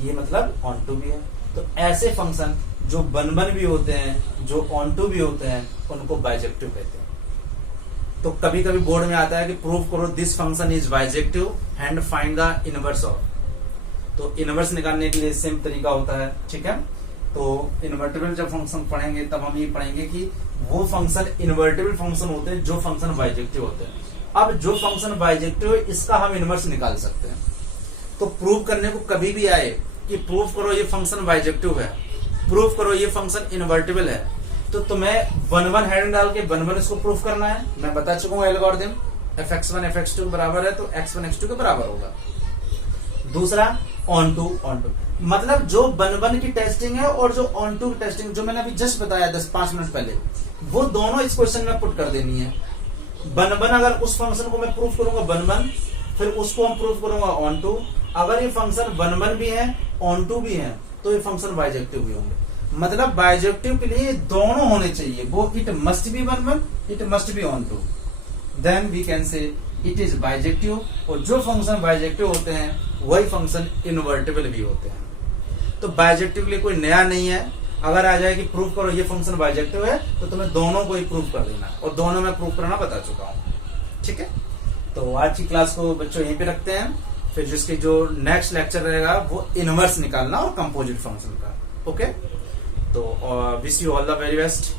ये मतलब ऑन टू भी है। तो ऐसे फंक्शन जो 1 1 भी होते हैं, जो ऑन टू भी होते हैं, उनको बाइजेक्टिव कहते हैं। तो कभी कभी बोर्ड में आता है कि प्रूव करो this function is bijective and find the inverse of. तो इनवर्स निकालने के लिए सेम तरीका होता है। ठीक है, तो इन्वर्टिबल जब फंक्शन पढ़ेंगे तब हम ये पढ़ेंगे कि वो फंक्शन इन्वर्टिबल फंक्शन होते हैं जो फंक्शन बाइजेक्टिव होते हैं। अब जो फंक्शन बाइजेक्टिव है इसका हम इनवर्स निकाल सकते हैं। तो प्रूव करने को कभी भी आए कि प्रूव करो ये फंक्शन बाइजेक्टिव है, प्रूव करो ये फंक्शन इन्वर्टिबल है, तो तुम्हें 1 1 हेडिंग डाल के 1 1 इसको प्रूव करना है। मैं बता चुका हूं एल्गोरिथम, fx1 fx2 के बराबर है तो x1 x2 के बराबर होगा। दूसरा ऑन टू मतलब जो 1 1 की टेस्टिंग है और जो ऑन टू की टेस्टिंग, जो मैंने अभी जस्ट बताया 5 मिनट पहले, वो दोनों इस क्वेश्चन में पुट कर देनी है। 1 1 अगर उस फंक्शन को मैं प्रूफ करूंगा 1 1, फिर उसको हम प्रूफ करूंगा ऑन टू। अगर ये फंक्शन 1 1 भी है ऑन टू भी है तो ये फंक्शन बाइजेक्टिव भी होंगे। मतलब बाइजेक्टिव के लिए दोनों होने चाहिए, वो it must be 1 1, it must be onto, then we can say it is bijective. और जो फंक्शन बाइजेक्टिव होते हैं वही फंक्शन इन्वर्टिबल भी होते हैं। तो बाइजेक्टिव के लिए कोई नया नहीं है। अगर आ जाए कि प्रूव करो ये फंक्शन बाइजेक्टिव है तो तुम्हें दोनों को ही प्रूव कर देना है, और दोनों में प्रूव करना बता चुका हूं। ठीक है, तो आज की क्लास को बच्चों यहीं पे रखते हैं। फिर जिसकी जो नेक्स्ट लेक्चर रहेगा वो इनवर्स निकालना और कंपोजिट फंक्शन का। ओके, तो wish you all the very best.